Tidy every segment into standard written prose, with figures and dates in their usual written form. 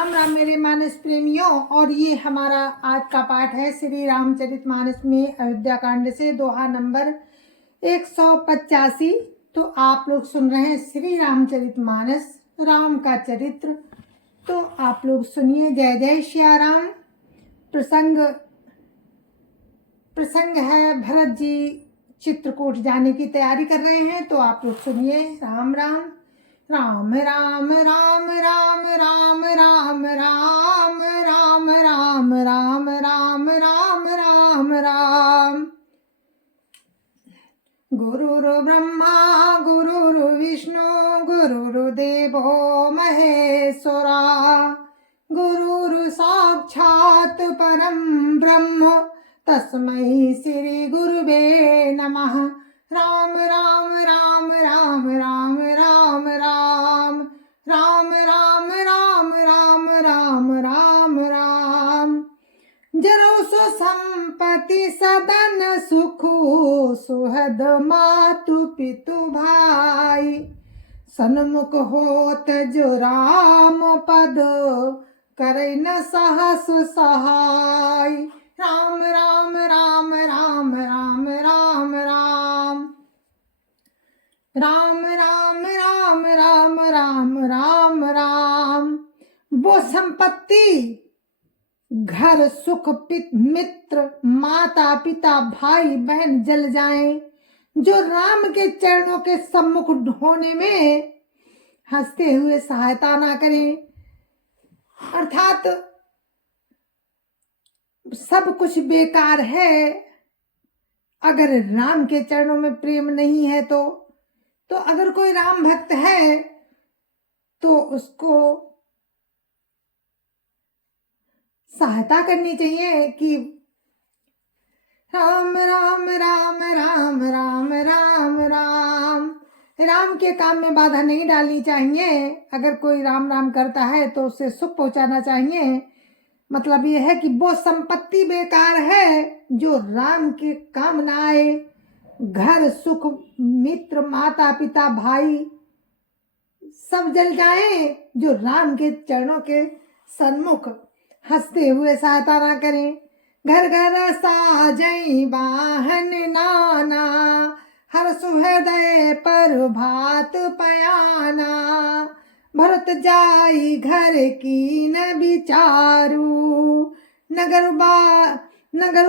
राम राम मेरे मानस प्रेमियों। और ये हमारा आज का पाठ है श्री रामचरितमानस में अयोध्या कांड से दोहा नंबर 185। तो आप लोग सुन रहे हैं श्री रामचरितमानस, राम का चरित्र। तो आप लोग सुनिए। जय जय श्या राम। प्रसंग है भरत जी चित्रकूट जाने की तैयारी कर रहे हैं। तो आप लोग सुनिए। राम राम। राम राम राम राम राम राम राम राम राम राम राम राम राम राम। गुरुर्ब्रह्मा गुरुर्विष्णु गुरुर्देवो महेश्वरा, गुरुर्साक्षात् परं ब्रह्म तस्मै श्री गुरुवे नमः। राम राम राम राम राम राम राम राम राम राम राम राम राम राम। जरो सुसंपत्ति सदन सुखु, सुहद मातु पितु भाई। सन्मुख होत जो राम पद, करे न सहस सहाय। राम राम राम राम राम राम राम राम राम राम राम राम राम राम। वो संपत्ति, घर, सुख, मित्र, माता पिता, भाई बहन जल जाएं, जो राम के चरणों के सम्मुख होने में हंसते हुए सहायता ना करें। अर्थात सब कुछ बेकार है अगर राम के चरणों में प्रेम नहीं है। तो अगर कोई राम भक्त है तो उसको सहायता करनी चाहिए कि राम राम राम राम राम राम राम। राम के काम में बाधा नहीं डालनी चाहिए। अगर कोई राम राम करता है तो उसे सुख पहुंचाना चाहिए। मतलब यह है कि वो संपत्ति बेकार है जो राम के काम ना आए। घर, सुख, मित्र, माता पिता, भाई सब जल जाए जो राम के चरणों के सन्मुख हंसते हुए सहायता ना करें। घर घर साजई वाहन नाना, हर सुहृदय पर भात पयाना। भरत जाई घर की न विचारू, नगर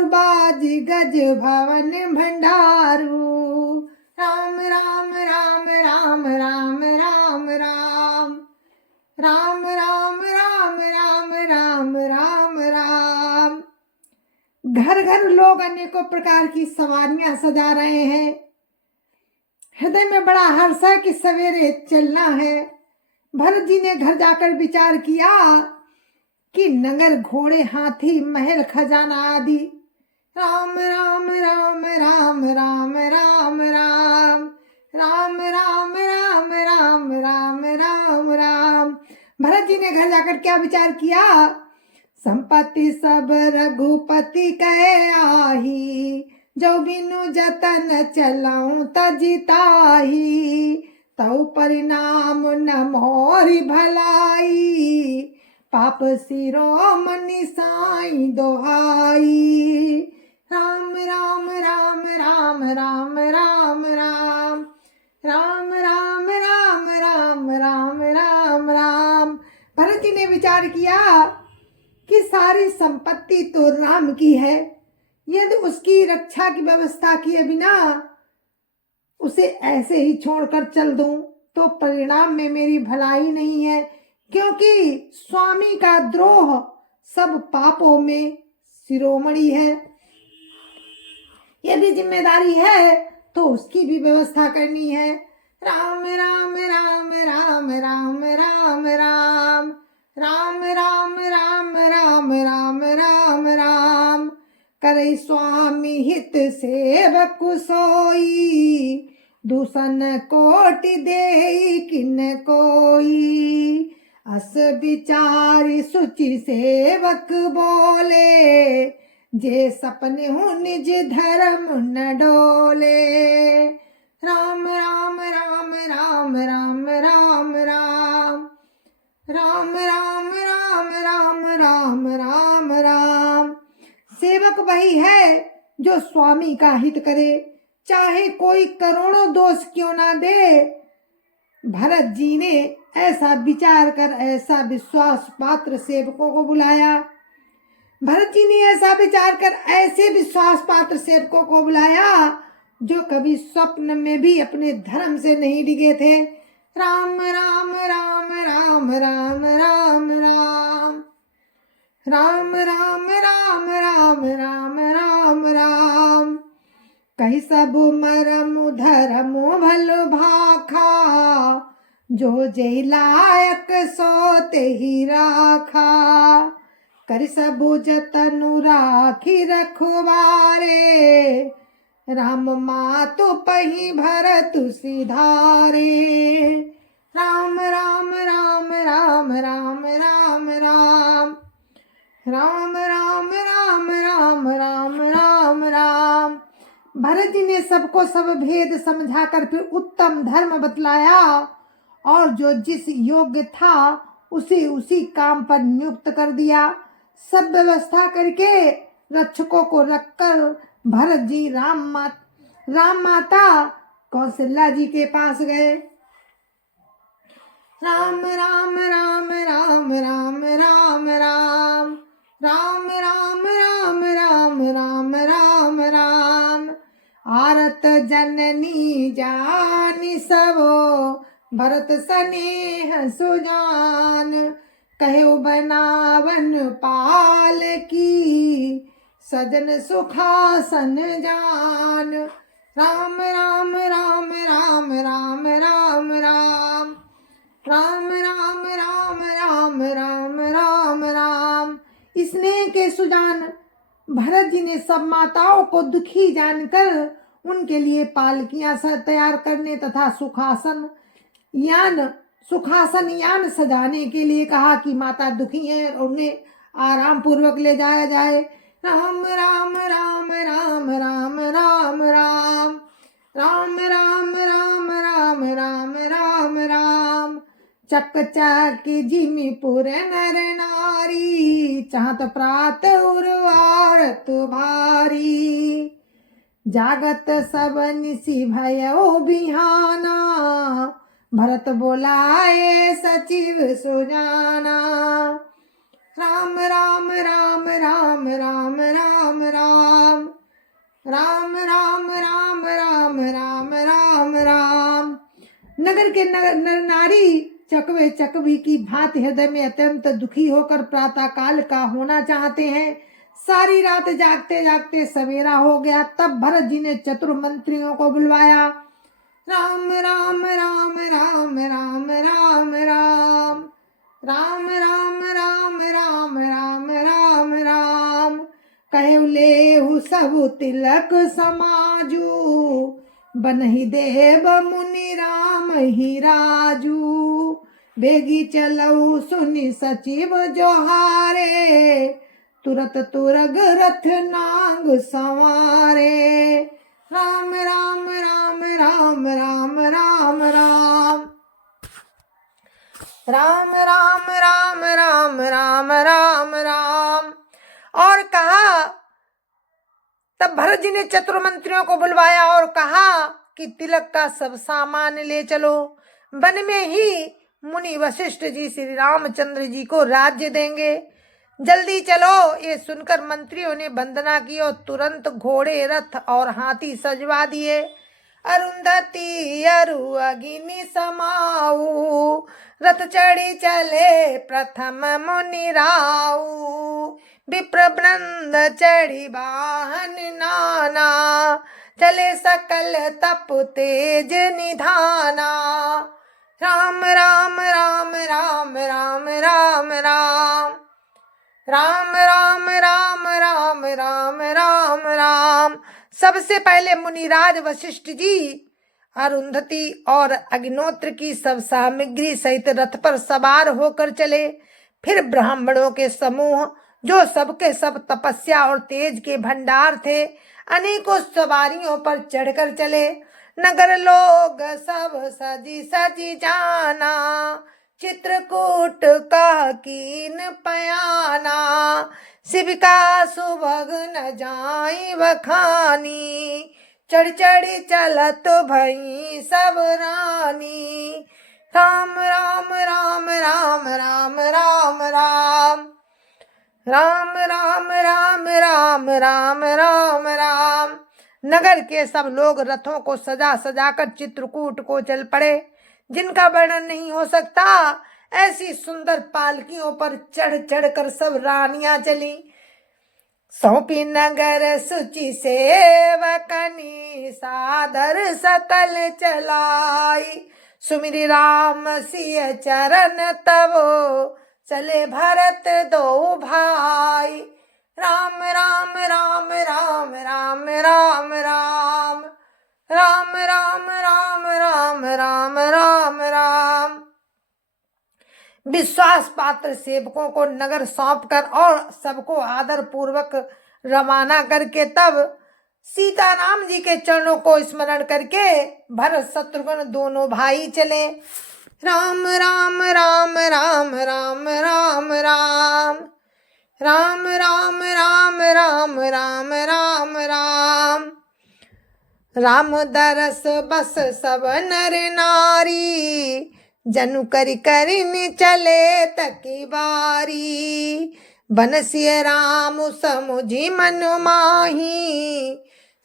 बाजी गज भवन भंडारू। राम राम राम राम राम राम राम राम राम राम राम राम राम राम। घर घर लोग अनेकों प्रकार की सवारियां सजा रहे हैं। हृदय में बड़ा हर्ष है कि सवेरे चलना है। भरत जी ने घर जाकर विचार किया कि नगर, घोड़े, हाथी, महल, खजाना आदि। राम राम राम राम राम राम राम राम राम राम राम राम राम राम। भरत जी ने घर जाकर क्या विचार किया? संपत्ति सब रघुपति कहे आही, जो बिनु जतन चलाऊं तजिताही। तौ परिणाम न मोरी भलाई, पाप शिरोमणि साई दोहाई। राम राम राम राम राम राम राम राम राम राम राम राम राम राम। भरत जी ने विचार किया कि सारी संपत्ति तो राम की है। यदि उसकी रक्षा की व्यवस्था किए बिना उसे ऐसे ही छोड़कर चल दूं तो परिणाम में मेरी भलाई नहीं है, क्योंकि स्वामी का द्रोह सब पापों में शिरोमणि है। यदि जिम्मेदारी है तो उसकी भी व्यवस्था करनी है। राम राम राम राम राम राम राम राम राम राम राम राम राम राम। करे स्वामी हित सेवक सोई, दूषण कोटि देई किन कोई। अस विचारी सुचि सेवक बोले, जे सपने हूँ निज धर्म न डोले। राम राम राम राम राम राम राम राम राम राम वही है जो स्वामी का हित करे, चाहे कोई करोड़ों दोष क्यों ना दे। भरत जी ने ऐसा विचार कर ऐसा विश्वास पात्र सेवकों को बुलाया। भरत जी ने ऐसा विचार कर ऐसे विश्वास पात्र सेवकों को बुलाया जो कभी स्वप्न में भी अपने धर्म से नहीं डिगे थे। राम राम राम राम राम राम राम राम राम राम राम राम राम राम। कही सब मरम धर्म भलो भाखा, जो जय लायक सोते ही राखा। कर सबु जतनु राखी रखवारे, राम मातु पही भरत सिधारे। राम राम राम राम राम राम राम राम राम राम राम राम राम राम। भरत जी ने सबको सब भेद समझाकर फिर उत्तम धर्म बतलाया और जो जिस योग्य था उसे उसी काम पर नियुक्त कर दिया। सब व्यवस्था करके रक्षकों को रखकर भरत जी राम माता कौशल्या जी के पास गए। राम राम राम राम राम राम राम राम राम राम राम राम राम राम। आरत जननी जानी सबो, भरत स्नेह सुजान। कहे बनावन पाल की, सजन सुखासन जान। राम राम राम राम राम राम राम राम राम राम राम राम राम राम। स्नेह के सुजान भरत जी ने सब माताओं को दुखी जानकर उनके लिए पालकियां तैयार करने तथा सुखासन यान सजाने के लिए कहा कि माता दुखी है और उन्हें आराम पूर्वक ले जाया जाए। राम राम राम राम राम राम राम राम राम राम राम राम राम राम। चक चक जिमीपुर नर नारी, चाहत प्रात उर्वारत भारी। जागत सब निसी भयो बिहाना, भरत बोलाए सचिव सुजाना। राम राम राम राम राम राम राम राम राम राम राम राम राम राम। नगर के नर नारी चकवे चकवी की भांति हृदय में अत्यंत दुखी होकर प्रातः काल का होना चाहते हैं। सारी रात जागते जागते सवेरा हो गया। तब भरत जी ने चतुर मंत्रियों को बुलवाया। राम राम राम राम राम राम राम राम राम राम राम राम राम राम। कहे लेहु सब तिलक समाजू, बनहि देव मुनि राम ही राजू। बेगी चलऊ सुनि सचिव जोहारे, तुरत तुरग रथ नांग सवारे। राम राम राम राम राम राम राम राम राम राम राम राम राम राम। और कहा, तब भरत जी ने चतुर मंत्रियों को बुलवाया और कहा कि तिलक का सब सामान ले चलो। वन में ही मुनि वशिष्ठ जी श्री रामचंद्र जी को राज्य देंगे, जल्दी चलो। ये सुनकर मंत्रियों ने वंदना की और तुरंत घोड़े रथ और हाथी सजवा दिए। अरुंधति अरु अग्नि समाऊ, रथ चढ़ी चले प्रथम मुनि राऊ। विप्र वृंद चढ़ी वाहन नाना, चले सकल तप तेज निधाना। राम राम राम राम राम राम राम राम राम राम राम राम राम राम। सबसे पहले मुनिराज वशिष्ठ जी अरुंधति और अग्निहोत्र की सब सामग्री सहित रथ पर सवार होकर चले। फिर ब्राह्मणों के समूह जो सबके सब तपस्या और तेज के भंडार थे, अनेकों सवारियों पर चढ़कर चले। नगर लोग सब सजी सजी जाना, चित्रकूट का कीन पयाना। शिव का सुभग न जाई बखानी, चढ़ चढ़ चलत भई सब रानी। राम राम राम राम राम राम राम राम राम राम राम राम राम राम। नगर के सब लोग रथों को सजा सजाकर चित्रकूट को चल पड़े, जिनका वर्णन नहीं हो सकता। ऐसी सुंदर पालकियों पर चढ़ चढ़ कर सब रानियां चली। सौंपी नगर सुचि सेवकनी, सादर सकल चलाई। सुमिरि राम सिय चरण तवो, चले भरत दो भाई। राम राम राम राम राम राम राम राम राम राम राम राम राम राम। विश्वास पात्र सेवकों को नगर सौंपकर और सबको आदर पूर्वक रवाना करके तब सीताराम जी के चरणों को स्मरण करके भरत शत्रुघ्न दोनों भाई चले। राम राम राम राम राम राम राम राम राम राम राम राम राम राम। राम दरस बस सब नर नारी, जनु करि करिन चले तकी बारी। बनसिय राम समुझि मन माही,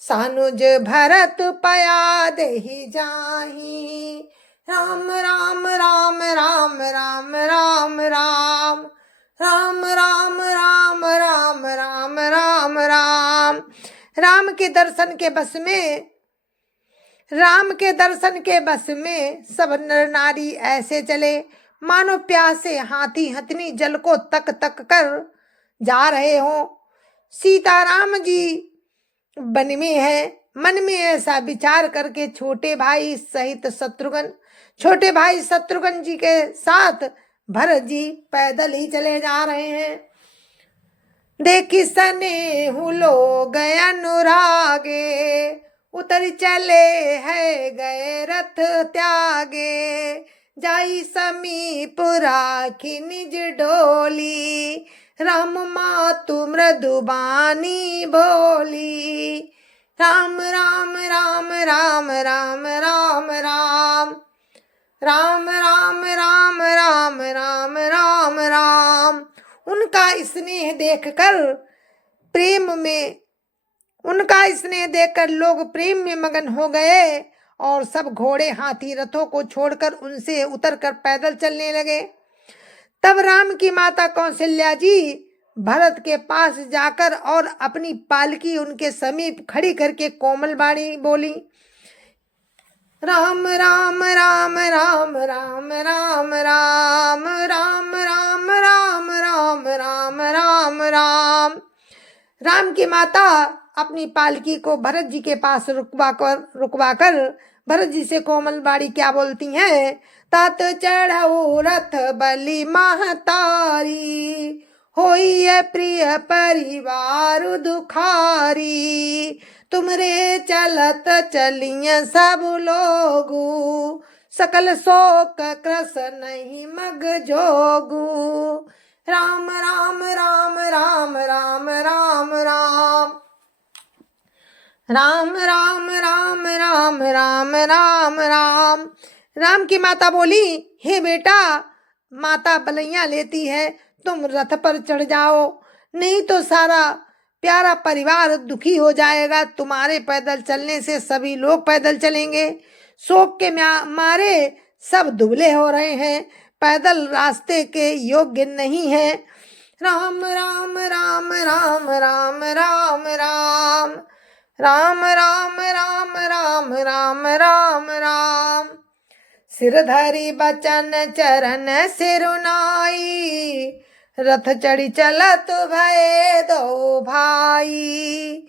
सानुज भरत पया देहि जाही। राम राम राम राम राम राम राम राम राम राम राम राम राम राम। राम के दर्शन के बस में सब नर नारी ऐसे चले मानो प्यासे हाथी हथनी जल को तक तक कर जा रहे हो। सीताराम जी वन में है। मन में ऐसा विचार करके छोटे भाई शत्रुघ्न जी के साथ भरत जी पैदल ही चले जा रहे हैं। देखी सनेहु लोग अनुरागे, उतर चले है गए रथ त्यागे। जाई समीप राखी निज डोली, राम मातु मृदुबानी बोली। राम राम राम राम राम राम राम राम राम राम राम राम राम राम। उनका स्नेह देखकर लोग प्रेम में मगन हो गए और सब घोड़े हाथी रथों को छोड़कर उनसे उतरकर पैदल चलने लगे। तब राम की माता कौशल्या जी भरत के पास जाकर और अपनी पालकी उनके समीप खड़ी करके कोमल बाणी बोली। राम राम राम राम राम राम राम राम राम राम राम राम राम राम। राम की माता अपनी पालकी को भरत जी के पास रुकवाकर भरत जी से कोमल बाड़ी क्या बोलती हैं। तात चढ़ऊ रथ बलि महतारी, होइए प्रिय परिवार दुखारी। तुमरे चलत चलिए सब लोगू, सकल शोक क्रस नहीं मग जोगू। राम राम राम राम राम राम राम राम राम राम राम राम राम राम। राम की माता बोली, हे बेटा, माता बलैया लेती है, तुम रथ पर चढ़ जाओ, नहीं तो सारा प्यारा परिवार दुखी हो जाएगा। तुम्हारे पैदल चलने से सभी लोग पैदल चलेंगे। शोक के मारे सब दुबले हो रहे हैं, पैदल रास्ते के योग्य नहीं है। राम राम राम राम राम राम राम राम राम राम राम राम राम राम। सिर धरी बचन चरण सिरुनाई, रथ चढ़ी चलत भये दो भाई।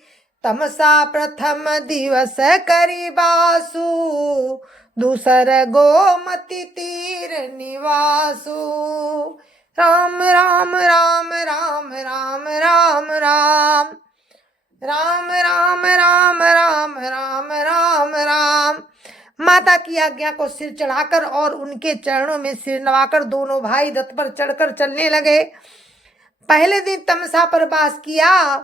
तमसा प्रथम दिवस करी बासु, दूसर गोमति तीर निवासु। राम राम राम राम राम राम राम राम राम राम राम राम राम राम। माता की आज्ञा को सिर चढ़ाकर और उनके चरणों में सिर नवाकर दोनों भाई रथ पर चढ़कर चलने लगे। पहले दिन तमसा पर वास किया,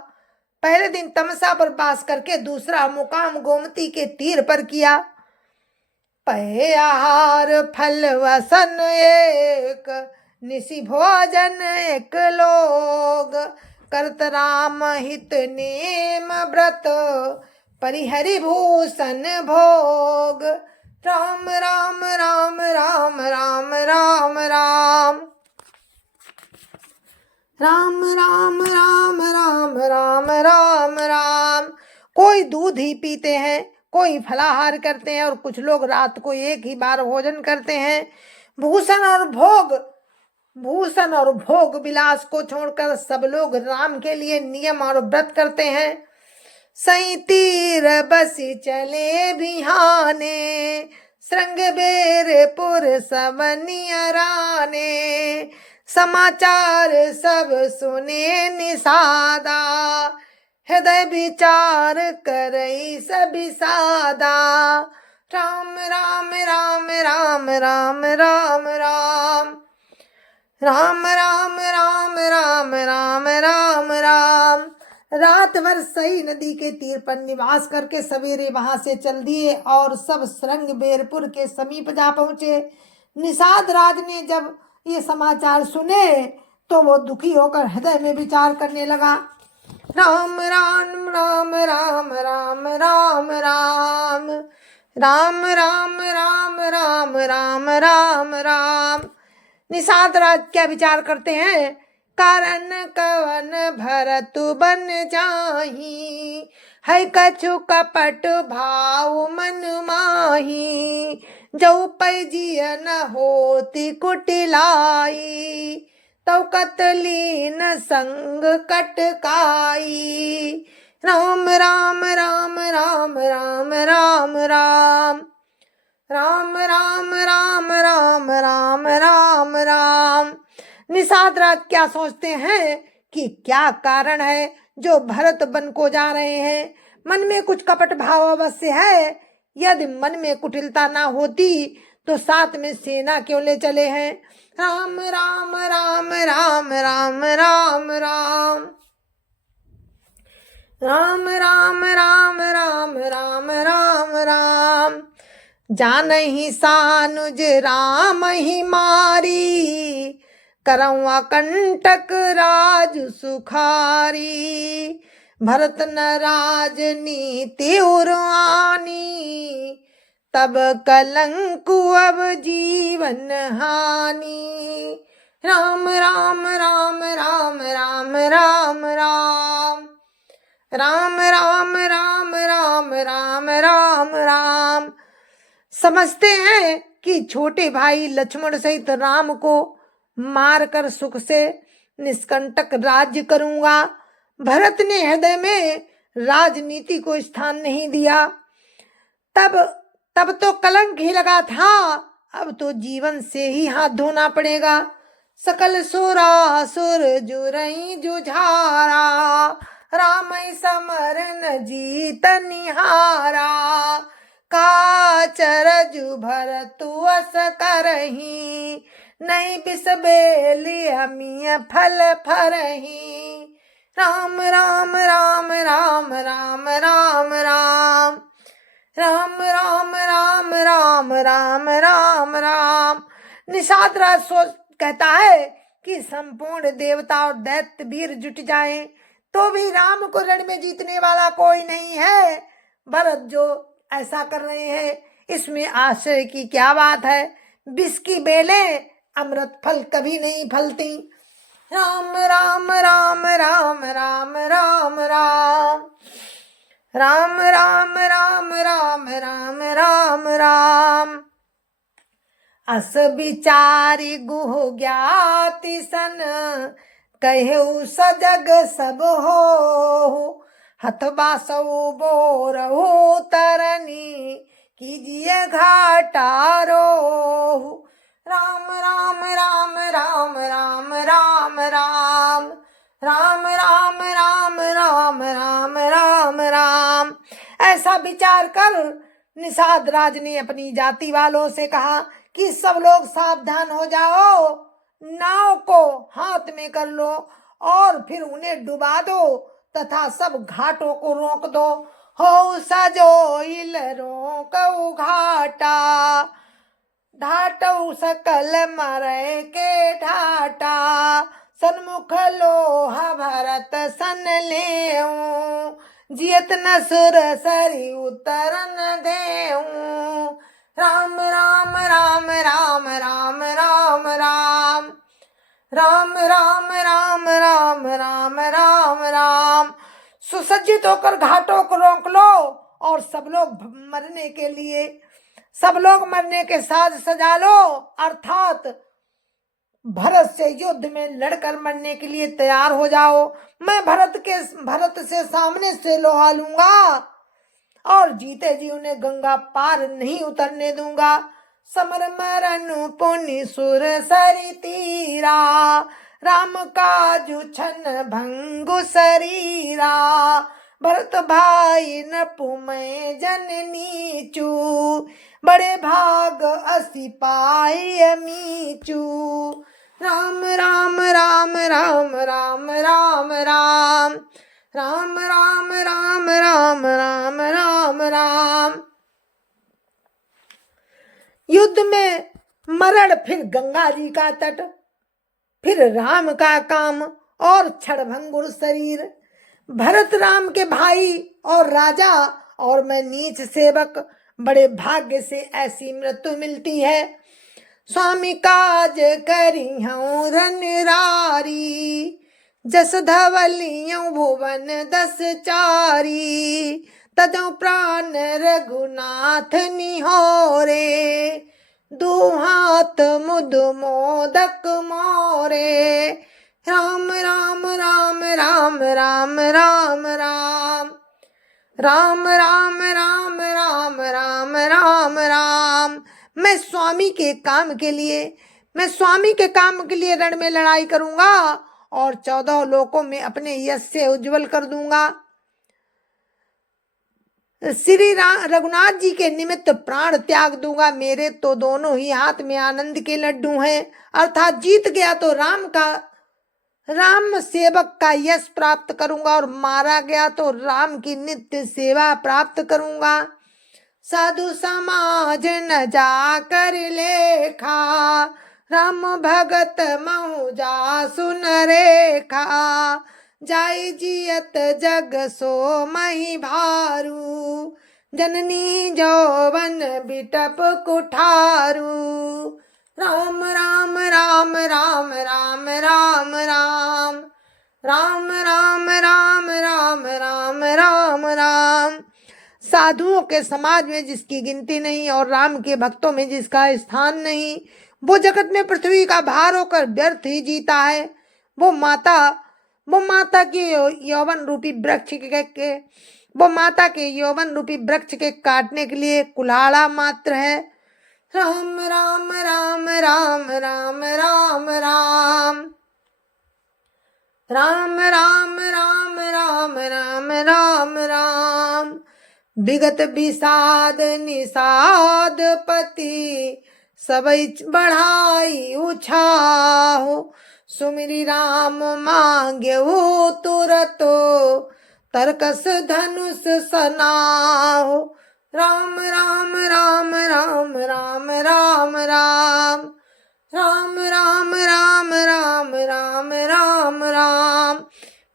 पहले दिन तमसा पर वास करके दूसरा मुकाम गोमती के तीर पर किया। पहे आहार फल वसन एक, निशि भोजन एक लोग, करत राम हित नेम व्रत, परिहरि भूषण भोग। राम राम राम राम राम राम राम राम राम राम राम राम राम राम। कोई दूध ही पीते हैं, कोई फलाहार करते हैं और कुछ लोग रात को एक ही बार भोजन करते हैं। भूषण और भोग विलास को छोड़कर सब लोग राम के लिए नियम और व्रत करते हैं। सई तीर बसी चले बिहाने, श्रृंग बेरपुर सबनियराने, समाचार सब सुने निषादा, हृदय विचार करई सभी सादा। राम राम राम राम राम राम राम राम राम राम राम राम राम राम। रात भर सई नदी के तीर पर निवास करके सवेरे वहां से चल दिए और सब श्रृंग बेरपुर के समीप जा पहुंचे। निषाद राज ने जब ये समाचार सुने तो वो दुखी होकर हृदय में विचार करने लगा। राम राम राम राम राम राम राम राम राम राम राम राम राम राम। निषाद राज क्या विचार करते हैं? कारण कवन भरत बन जाही, है कछु कपट भाव मन माही, जऊ पैजिय न होती कुटिलाई, तौ कतलीन संग कटकाई। राम राम राम राम राम राम राम राम राम राम राम राम राम राम। निषाद राज क्या सोचते हैं कि क्या कारण है जो भरत बन को जा रहे हैं? मन में कुछ कपट भाव अवश्य है। यदि मन में कुटिलता ना होती तो साथ में सेना क्यों ले चले हैं? राम राम राम राम राम राम राम राम राम राम राम राम राम राम। जानहि सानुज राम ही मारी, करौआ कंटक राज सुखारी, भरत न राजनीति उरानी, तब कलंकु अब जीवन हानि। राम राम राम राम राम राम राम राम राम राम राम राम राम राम। समझते हैं कि छोटे भाई लक्ष्मण सहित राम को मारकर सुख से निष्कंटक राज्य करूंगा। भरत ने हृदय में राजनीति को स्थान नहीं दिया। तब तो कलंक ही लगा था, अब तो जीवन से ही हाथ धोना पड़ेगा। सकल सुरासुर जुरई जुझारा, राम समर न जीत निहारा, काचरजु भरतु अस करही, नहीं बिसबेली हमिय फल फरही। राम राम राम राम राम राम राम राम राम राम राम राम राम राम। निषाद राज कहता है कि संपूर्ण देवता और दैत्य वीर जुट जाएं तो भी राम को रण में जीतने वाला कोई नहीं है। भरत जो ऐसा कर रहे हैं इसमें आश्चर्य की क्या बात है? विष की बेलें अमृत फल कभी नहीं फलती। राम राम राम राम राम राम राम राम राम राम राम राम राम राम। अस विचारी गुह ज्ञाति सन, कहु सजग सब हो, हथबा सौ बोरहु तरनी, कीजिए घाटारो। राम राम राम राम राम राम राम राम राम राम राम राम राम राम। ऐसा विचार कर निषाद राज ने अपनी जाति वालों से कहा कि सब लोग सावधान हो जाओ, नाव को हाथ में कर लो और फिर उन्हें डुबा दो तथा सब घाटों को रोक दो। हो सजो इल रोकऊ घाटा, ढाटऊ सकल मरय के ढाटा। सन्मुख लोह भरत सन लेऊ, जियत न सुर सरी उतरन देऊ। राम राम राम राम राम राम राम, राम राम राम राम राम राम राम। सुसज्जित होकर घाटों को रोक लो और सब लोग मरने के साज सजा लो, अर्थात भरत से युद्ध में लड़कर मरने के लिए तैयार हो जाओ। मैं भरत से सामने से लोहा लूंगा और जीते जी उन्हें गंगा पार नहीं उतरने दूंगा। समर मरनु पुनि सुर सरि तीरा, राम काजु छन भंगु शरीरा। भरत भाई नपुमय जननी चू, बड़े भाग असी पाई मीचू। राम राम राम राम राम राम राम, राम राम राम राम राम राम राम। युद्ध में मरण, फिर गंगा जी का तट, फिर राम का काम और क्षणभंगुर शरीर। भरत राम के भाई और राजा और मैं नीच सेवक, बड़े भाग्य से ऐसी मृत्यु मिलती है। स्वामी काज करी हूँ रनरारी, जस धवलियों भुवन 10 चारी। तजो प्राण रघुनाथ निहोरे, दो हाथ मुद मोदक मोरे। राम राम राम राम राम राम राम, राम राम राम राम राम राम राम। मैं स्वामी के काम के लिए रण में लड़ाई करूंगा और 14 लोकों में अपने यश से उज्जवल कर दूंगा। श्री रघुनाथ जी के निमित्त प्राण त्याग दूंगा। मेरे तो दोनों ही हाथ में आनंद के लड्डू हैं, अर्थात जीत गया तो राम सेवक का यश प्राप्त करूंगा और मारा गया तो राम की नित्य सेवा प्राप्त करूंगा। साधु समाज न जा कर लेखा, राम भगत महु जा सुन रेखा। जाय जियत जग सो मही भारू, जननी जौवन बिटप कुठारू। राम राम राम राम राम राम राम, राम राम राम राम राम राम राम। साधुओं के समाज में जिसकी गिनती नहीं और राम के भक्तों में जिसका स्थान नहीं, वो जगत में पृथ्वी का भार होकर व्यर्थ ही जीता है। वो माता के यौवन रूपी वृक्ष के काटने के लिए कुल्हाड़ा मात्र है। राम राम राम राम राम राम राम, राम राम राम राम राम राम राम। विगत विषाद निषाद पति, सबई बढ़ाई उछाहो। सुमिरी राम मांग्यो तुरतो, तरकस धनुष सनाहो। राम राम राम राम राम राम राम, राम राम राम राम राम राम राम।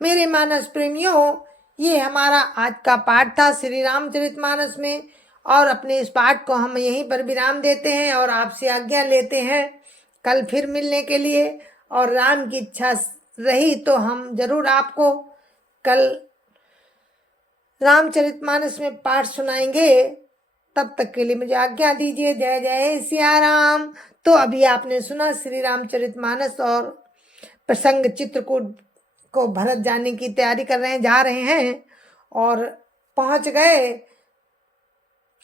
मेरे मानस प्रेमियों, ये हमारा आज का पाठ था श्री रामचरितमानस में, और अपने इस पाठ को हम यहीं पर विराम देते हैं और आपसे आज्ञा लेते हैं कल फिर मिलने के लिए। और राम की इच्छा रही तो हम जरूर आपको कल रामचरितमानस में पाठ सुनाएंगे। तब तक के लिए मुझे आज्ञा दीजिए। जय जय सिया राम। तो अभी आपने सुना श्री रामचरितमानस और प्रसंग चित्रकूट को भरत जाने की तैयारी जा रहे हैं और पहुंच गए।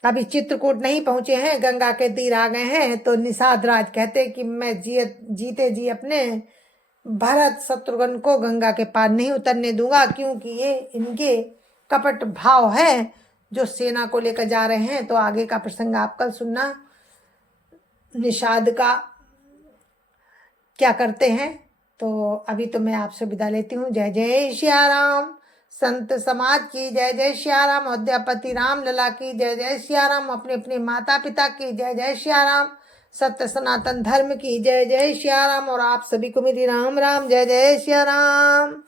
अभी चित्रकूट नहीं पहुंचे हैं, गंगा के तीर आ गए हैं। तो निषाद राज कहते कि मैं जीते जी अपने भरत शत्रुघ्न को गंगा के पार नहीं उतरने दूंगा, क्योंकि ये इनके कपट भाव है जो सेना को लेकर जा रहे हैं। तो आगे का प्रसंग आप कल सुनना, निषाद का क्या करते हैं। तो अभी तो मैं आपसे विदा लेती हूँ। जय जय सिया राम। संत समाज की जय जय सिया राम। अयोध्यापति राम लला की जय जय सिया राम। अपने अपने माता पिता की जय जय सिया राम। सत्य सनातन धर्म की जय जय सिया राम। और आप सभी को मेरी राम राम जय जय सिया राम।